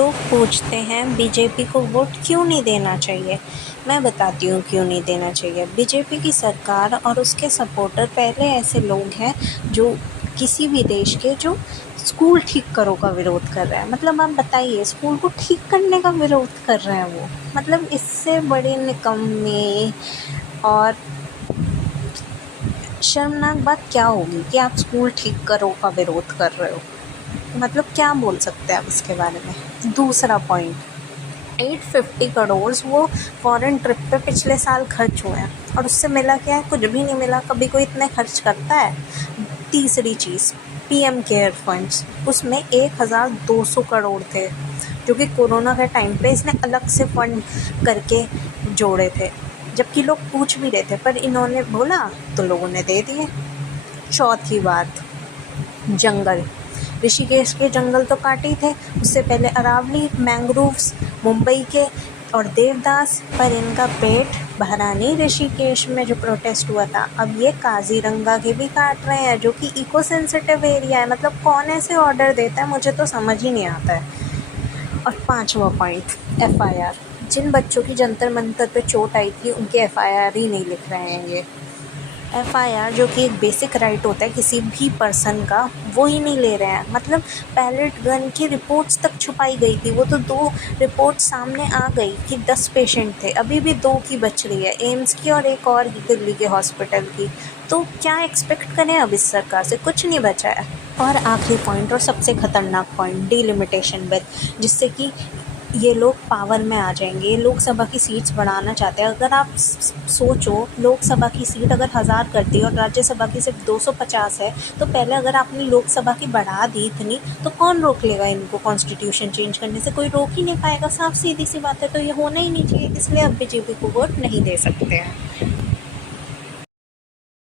लोग पूछते हैं बीजेपी को वोट क्यों नहीं देना चाहिए। मैं बताती हूँ क्यों नहीं देना चाहिए। बीजेपी की सरकार और उसके सपोर्टर पहले ऐसे लोग हैं जो किसी भी देश के जो स्कूल ठीक करो का विरोध कर रहा है। मतलब आप बताइए, स्कूल को ठीक करने का विरोध कर रहे हैं वो। मतलब इससे बड़े निकम्मे और शर्मनाक बात क्या होगी कि आप स्कूल ठीक करो का विरोध कर रहे हो। मतलब क्या बोल सकते हैं आप इसके बारे में। दूसरा पॉइंट, 850 करोड़ वो फॉरेन ट्रिप पे पिछले साल खर्च हुए हैं और उससे मिला क्या है? कुछ भी नहीं मिला। कभी कोई इतने खर्च करता है? तीसरी चीज़, पीएम केयर फंड्स, उसमें 1200 करोड़ थे जो कि कोरोना के टाइम पे इसने अलग से फंड करके जोड़े थे, जबकि लोग पूछ भी रहे थे, पर इन्होंने बोला तो लोगों ने दे दिए। चौथी बात, जंगल, ऋषिकेश के जंगल तो काटे ही थे, उससे पहले अरावली, मैंग्रोव्स मुंबई के और देवदास, पर इनका पेट भरा नहीं। ऋषिकेश में जो प्रोटेस्ट हुआ था, अब ये काजीरंगा के भी काट रहे हैं जो कि इको सेंसिटिव एरिया है। मतलब कौन ऐसे ऑर्डर देता है, मुझे तो समझ ही नहीं आता है। और पांचवा पॉइंट, एफआईआर, जिन बच्चों की जंतर मंतर पे चोट आई थी उनके एफआईआर ही नहीं लिख रहे हैं ये। एफआईआर जो कि एक बेसिक राइट होता है किसी भी पर्सन का, वो ही नहीं ले रहे हैं। मतलब पैलेट गन की रिपोर्ट्स तक छुपाई गई थी, वो तो 2 रिपोर्ट सामने आ गई कि 10 पेशेंट थे, अभी भी 2 की बच रही है, एम्स की और एक और दिल्ली के हॉस्पिटल की। तो क्या एक्सपेक्ट करें अब इस सरकार से? कुछ नहीं बचा है। और आखिरी पॉइंट और सबसे ख़तरनाक पॉइंट, डिलिमिटेशन बिल, जिससे कि ये लोग पावर में आ जाएंगे। ये लोकसभा की सीट्स बढ़ाना चाहते हैं। अगर आप सोचो, लोकसभा की सीट अगर 1000 करती है और राज्यसभा की सिर्फ 250 है, तो पहले अगर आपने लोकसभा की बढ़ा दी इतनी, तो कौन रोक लेगा इनको कॉन्स्टिट्यूशन चेंज करने से? कोई रोक ही नहीं पाएगा। साफ सीधी सी बात है। तो ये होना ही नहीं चाहिए, इसलिए अब बीजेपी को वोट नहीं दे सकते हैं।